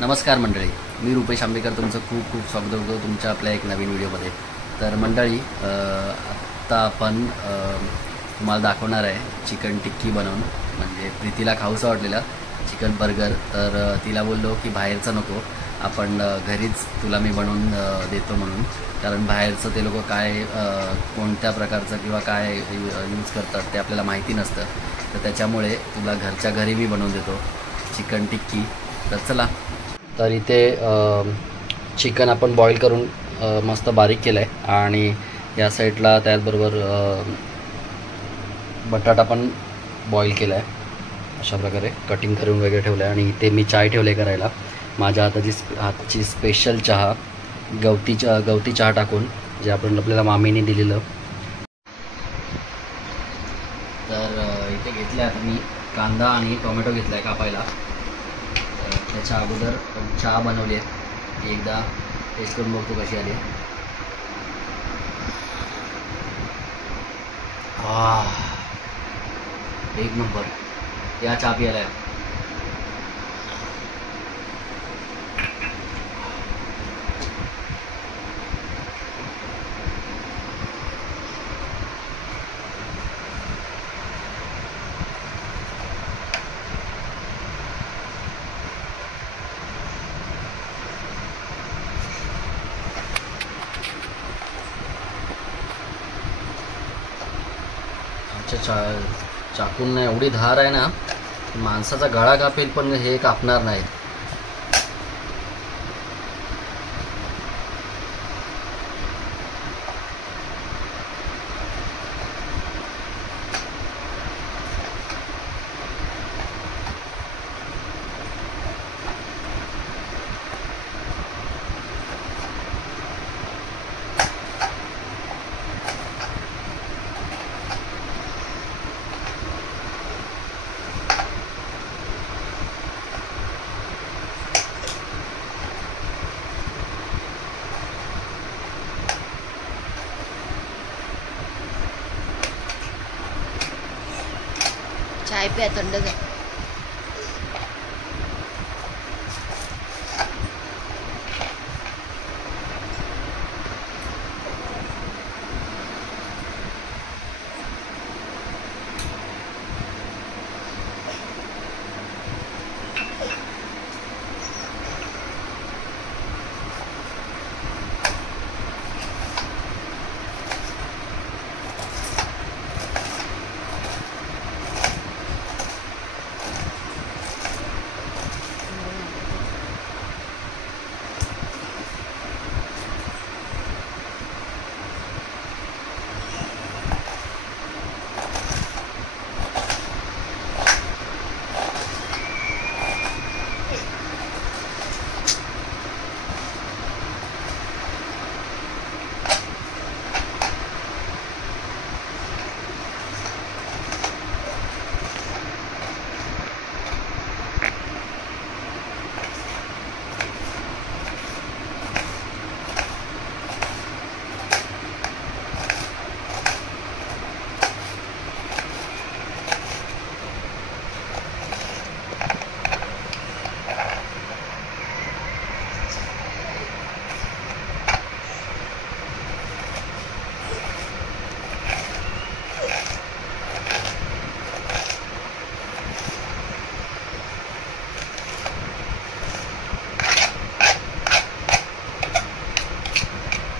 नमस्कार मंडळी, मी रुपेश आंबेकर तुमचं खूप खूप स्वागत करतो तुमच्या आपल्या एक नवीन व्हिडिओमध्ये. तर मंडळी, आत्ता आपण तुम्हाला दाखवणार आहे चिकन टिक्की बनवून. म्हणजे प्रीतीला खाऊचं वाटलेलं चिकन बर्गर, तर तिला बोललो की बाहेरचं नको, आपण घरीच तुला मी बनवून देतो म्हणून. कारण बाहेरचं ते लोक काय कोणत्या प्रकारचं किंवा काय यूज करतात ते आपल्याला माहिती नसतं. तर त्याच्यामुळे तुला घरच्या घरी मी बनवून देतो चिकन टिक्की. तर चला. तर इथे चिकन आपण बॉईल करून मस्त बारीक केलं आहे आणि या साईडला त्याचबरोबर बटाटा पण बॉईल केला आहे. अशा प्रकारे कटिंग करून वगैरे ठेवलं आहे. आणि इथे मी चाय ठेवले करायला, माझ्या हातची स्पेशल चहा, गवती चहा टाकून, जे आपल्याला मामीने दिलेलं. तर इथे घेतलं आहे आता मी कांदा आणि टोमॅटो घेतला आहे कापायला. त्याच्या अगोदर चहा बनवली आहे, ती एकदा टेस्ट करून बघतो कशी आली. एक नंबर. या चहा प्यायला आहे. चाकून एवढी धार आहे ना, माणसाचा गळा कापेल पण हे कापणार नाही. चाय प्या, थंड झाली.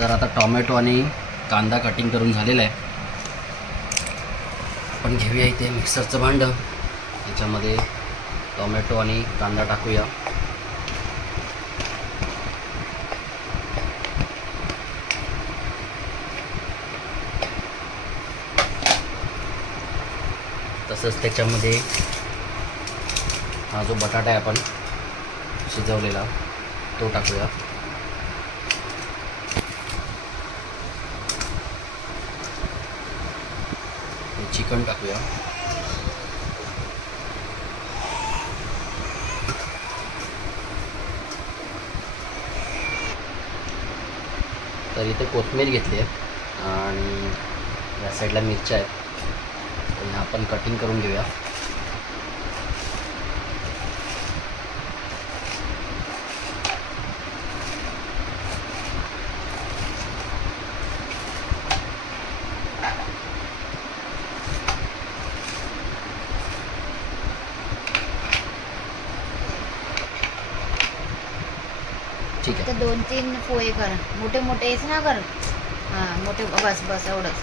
तर आता टोमॅटो आणि कांदा कटिंग करून झालेला आहे. आपण घेऊया इथे मिक्सरचं भांडं, त्याच्यामध्ये टोमॅटो आणि कांदा टाकूया. तसंच त्याच्यामध्ये हा जो बटाटा आहे आपण शिजवलेला तो टाकूया. चिकन टाकूया. तर इथे कोथिंबीर घेतली आहे आणि या साईडला मिरच्या आहेत, तर आपण कटिंग करून घेऊया. ठीक आहे. तर 2-3 पोहे कर, मोठे मोठे हेच ना कर. हां मोठे, बस बस एवढंच.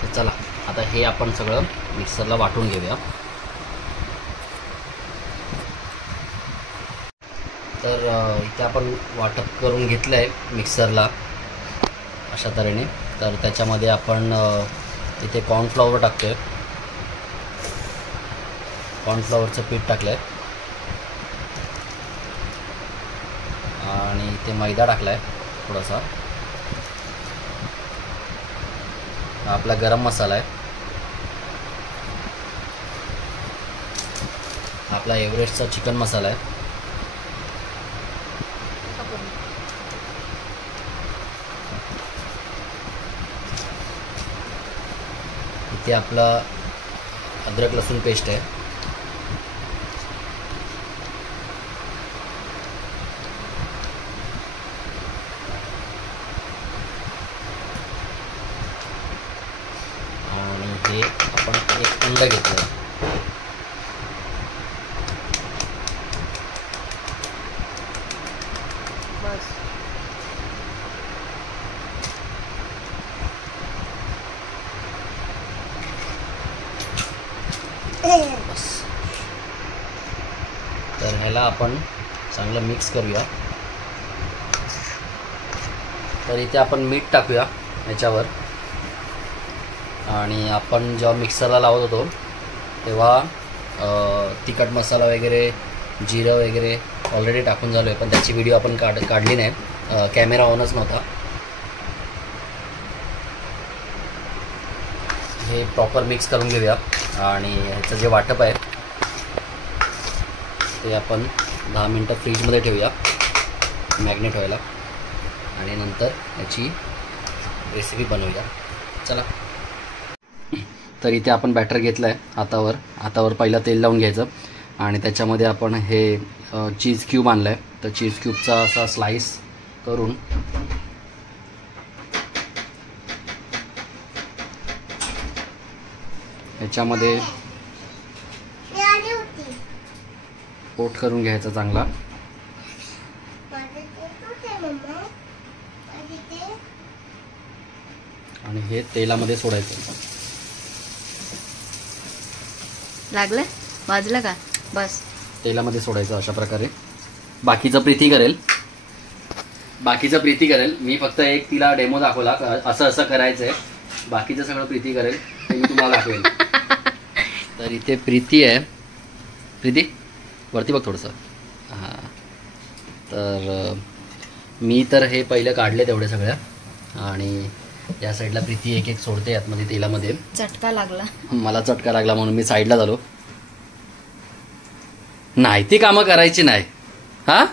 तर चला आता हे आपण सगळं मिक्सरला वाटून घेऊया. तर इथे आपण वाटप करून घेतलं आहे मिक्सरला अशा तऱ्हेने. तर त्याच्यामध्ये आपण इथे कॉर्नफ्लॉवर टाकतो आहे. कॉर्नफ्लॉवरचं पीठ टाकलं आहे आणि इथे मैदा टाकला आहे थोडासा. हा आपला गरम मसाला आहे. आपला एव्हरेस्टचा चिकन मसाला आहे. इथे आपला अद्रक लसूण पेस्ट आहे. आणि हे आपण एक अंड घेतलं. बस बस. तर ह्याला आपण चांगलं मिक्स करूया. तर इथे आपण मीठ टाकूया ह्याच्यावर. आणि आपण जेव्हा मिक्सरला लावत होतो तेव्हा तिखट मसाला वगैरे, जिरं वगैरे ऑलरेडी टाकून झालो आहे, पण त्याची व्हिडिओ आपण काढली नाही, कॅमेरा ऑनच नव्हता. हे प्रॉपर मिक्स करून घेऊया. आणि ह्याचं जे वाटप आहे ते आपण 10 मिनटं फ्रीजमध्ये ठेवूया मॅग्नेट व्हायला. आणि नंतर याची रेसिपी बनवूया. चला. तर इथे आपण बॅटर घेतलं आहे हातावर पहिलं तेल लावून घ्यायचं. आणि त्याच्यामध्ये आपण हे चीज क्यूब आणलं आहे. तर चीज क्यूबचा असा स्लाइस करून याच्यामध्ये कोट करून घ्यायचा चांगला. आणि हे तेलामध्ये सोडायचं. लागलं, वाजलं का? बस तेलामध्ये सोडायचं अशा प्रकारे. बाकीचं प्रीती करेल. मी फक्त एक तिला डेमो दाखवला, असं करायचं आहे. बाकीचं सगळं प्रीती करेल, ते मी तुम्हाला दाखवेल. तर इथे प्रीती आहे. प्रीती वरती बघ थोडंसं. हां. तर मी तर हे पहिलं काढले तेवढे सगळ्या. आणि या साईडला प्रीती एक एक सोडते आतमध्ये तेलामध्ये. चटका लागला, मला चटका लागला म्हणून मी साईडला झालो. नाही ती कामं करायची नाही. हां.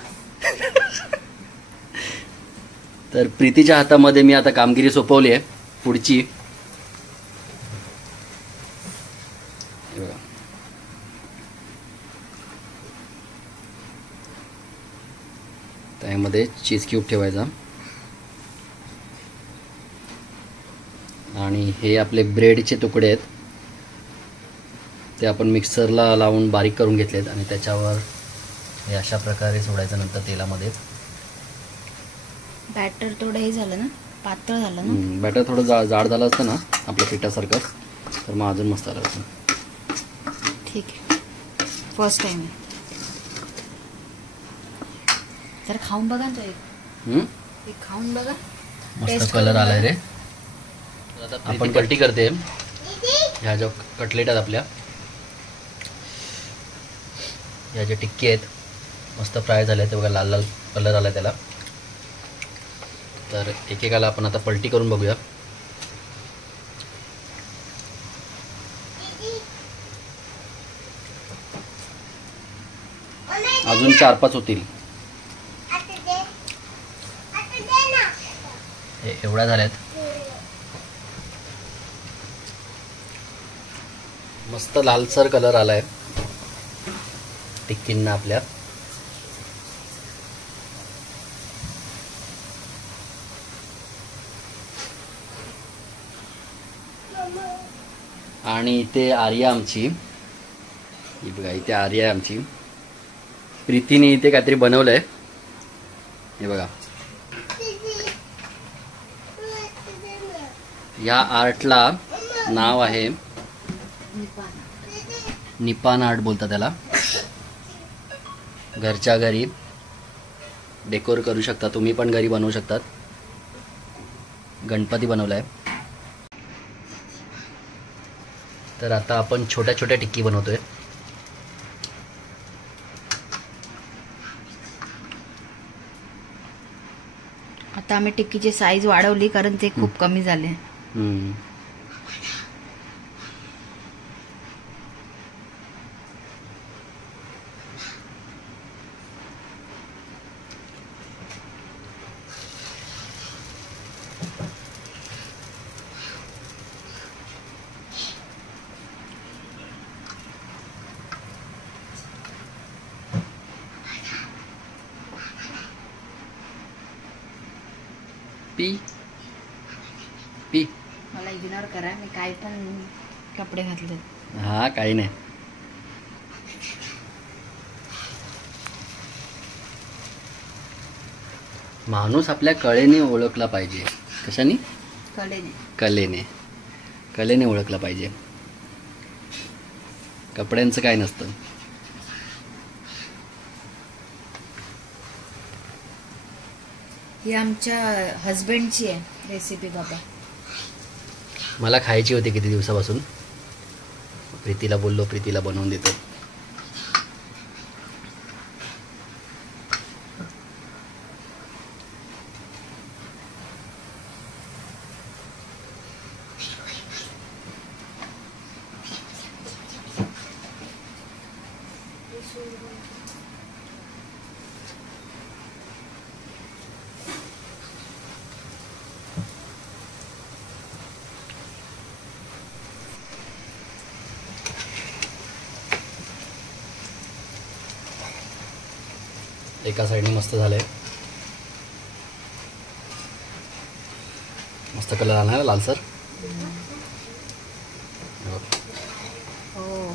तर प्रीतीच्या हातामध्ये मी आता कामगिरी सोपवली आहे पुढची. त्यामध्ये चीज क्यूब ठेवायचा. आणि हे आपले ब्रेडचे तुकडे आहेत ते आपण मिक्सरला लावून बारीक करून घेतलेत. आणि त्याच्यावर हे अशा प्रकारे सोडायचं नंतर तेलामध्ये. बॅटर थोडं हे झालं ना, पातळ झालं ना. बॅटर थोडं जाड झालं असतं ना आपल्या पिठासारखं, तर मग अजून मस्त आलं असतं. ठीक आहे, फर्स्ट टाइम आहे. तर खाऊन बघा ना तो एक खाऊन बघा. मस्त कलर आलाय रे. आपण पलटी करते. ह्या ज्या कटलेट आहेत आपल्या, ह्या ज्या टिक्की आहेत मस्त फ्राय झाल्या आहेत. बघा लाल लाल कलर आला त्याला. तर एकेकाला आपण आता पलटी करून बघूया. अजून 4-5 होतील. एवढ्या झाल्यात. मस्त लालसर कलर आलाय टिक्कींना आपल्या. आणि इथे आर्या आमची, ही बघा इथे आर्या आहे आमची. प्रीतीने इथे काहीतरी बनवलंय, हे बघा. या आर्टला नाव आहे निपान आर्ट बोलतात त्याला. घरच्या घरी डेकोर करू शकता, तुम्ही पण घरी बनवू शकतात. गणपती बनवलाय. तर आता आपण छोट्या छोट्या टिक्की बनवतोय. आता आम्ही टिक्कीची साईज वाढवली कारण ते खूप कमी झाले. पी पी मला इग्नोर करा, मी काय पण कपडे घातले. हा काही नाही. माणूस आपल्या कलेने ओळखला पाहिजे. कशाने? कलेने कलेने ओळखला पाहिजे. कपड्यांचं काय नसतं. ही आमच्या हस्बंडची आहे रेसिपी बाबा. मला खायची होती किती दिवसापासून. प्रीतीला बोललो, प्रीतीला बनवून देतो. एका साईडने मस्त झालंय. मस्त कलर आला लालसर. हो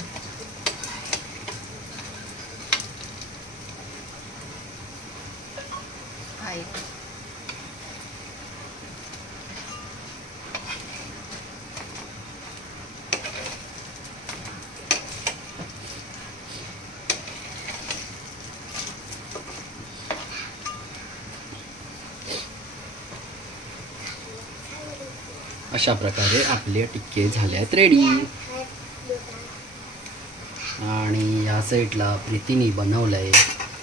आहे. अशा प्रकारे आपले टिक्के झाले आहेत रेडी. आणि या साईडला प्रीतीने बनवलंय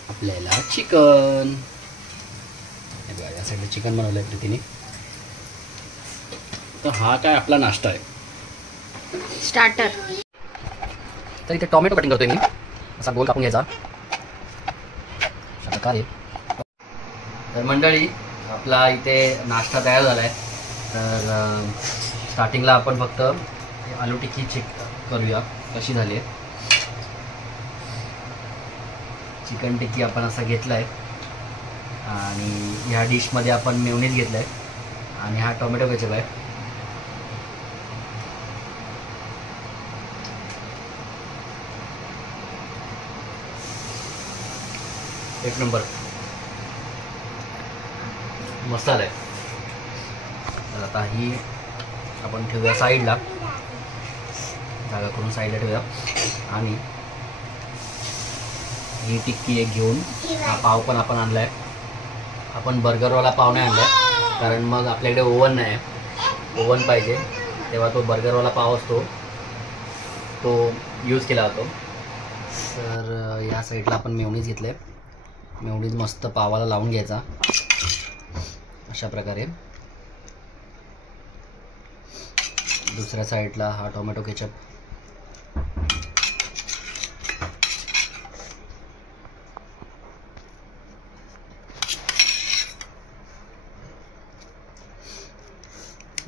आपल्याला चिकन. या साईडला चिकन बनवलंय प्रीतीने. तर हा काय आपला नाश्ता आहे, स्टार्टर. तर इथे टोमॅटो कटिंग करतोय मी. असा गोल कापून घ्यायचा अशा प्रकारे. तर मंडळी आपला इथे नाश्ता तयार झाला आहे. तर स्टार्टिंगला आपण फक्त आलू टिक्की चेक करूया कशी झाली आहे. चिकन टिक्की आपण असं घेतलं आहे आणि ह्या डिशमध्ये आपण मेयोनीज घेतलं आहे आणि हा टोमॅटो केचप आहे. एक नंबर मस्त आहे. तर आता ही आपण ठेवूया साईडला, जागा करून साईडला ठेवूया. आणि ही टिक्की एक घेऊन हा पाव पण आपण आणला आहे. आपण बर्गरवाला पाव नाही आणला आहे कारण मग आपल्याकडे ओव्हन नाही आहे. ओव्हन पाहिजे तेव्हा तो बर्गरवाला पाव असतो तो यूज केला जातो. तर या साईडला आपण मेयोनीज घेतलं आहे. मेयोनीज मस्त पावाला लावून घ्यायचा अशा प्रकारे. दुसऱ्या साईडला हा टोमॅटो केचप.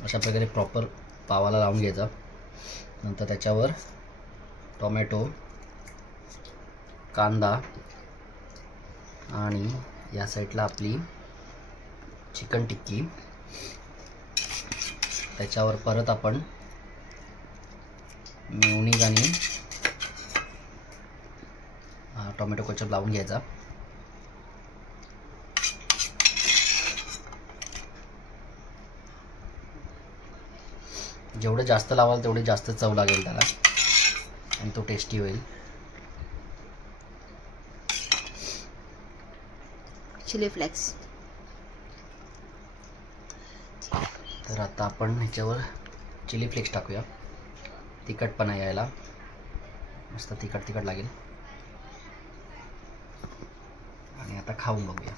अशा प्रकारे प्रॉपर पावाला लावून घ्यायचा. नंतर त्याच्यावर टोमॅटो, कांदा आणि या साईडला आपली चिकन टिक्की. त्याच्यावर परत आपण मेयोनीज आणि टोमॅटो केचप लावून घ्यायचा. जेवढं जास्त लावाल तेवढे जास्त चव लागेल त्याला आणि तो टेस्टी होईल. Chilli flakes. तर आता आपण ह्याच्यावर चिली फ्लेक्स टाकूया, तिखटपणा यायला. मस्त तिखट तिखट लागेल. आणि आता खाऊन बघूया.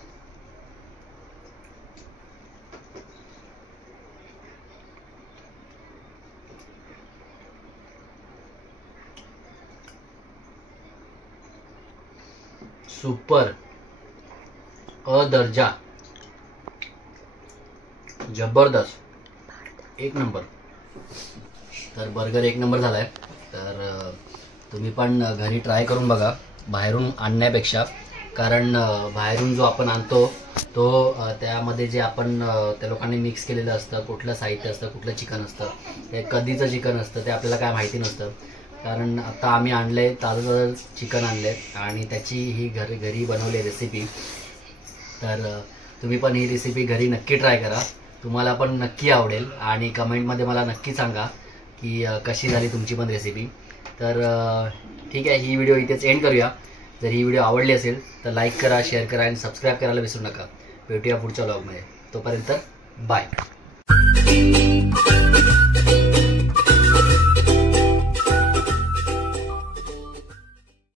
सुपर, अ दर्जा, जबरदस्त, एक नंबर. तर बर्गर एक नंबर झाला आहे. तर तुम्ही पण घरी ट्राय करून बघा बाहेरून आणण्यापेक्षा. कारण बाहेरून जो आपण आणतो तो त्यामध्ये जे आपण त्या लोकांनी मिक्स केलेलं असतं, कुठलं साहित्य असतं, कुठलं चिकन असतं, ते कधीचं चिकन असतं ते आपल्याला काय माहिती नसतं. कारण आता आम्ही आणलं आहे, ताजं चिकन आणलं आहे आणि त्याची ही घरी बनवली रेसिपी. तर तुम्ही पण ही रेसिपी घरी नक्की ट्राय करा, तुम्हाला पण नक्की आवडेल. आणि कमेंटमध्ये मला नक्की सांगा की कशी झाली तुमची पण रेसिपी. तर ठीक आहे, ही व्हिडिओ इथेच एंड करूया. जर ही व्हिडिओ आवडली असेल तर लाईक करा, शेअर करा आणि सबस्क्राईब करायला विसरू नका. भेटूया पुढच्या व्लॉगमध्ये. तोपर्यंत बाय.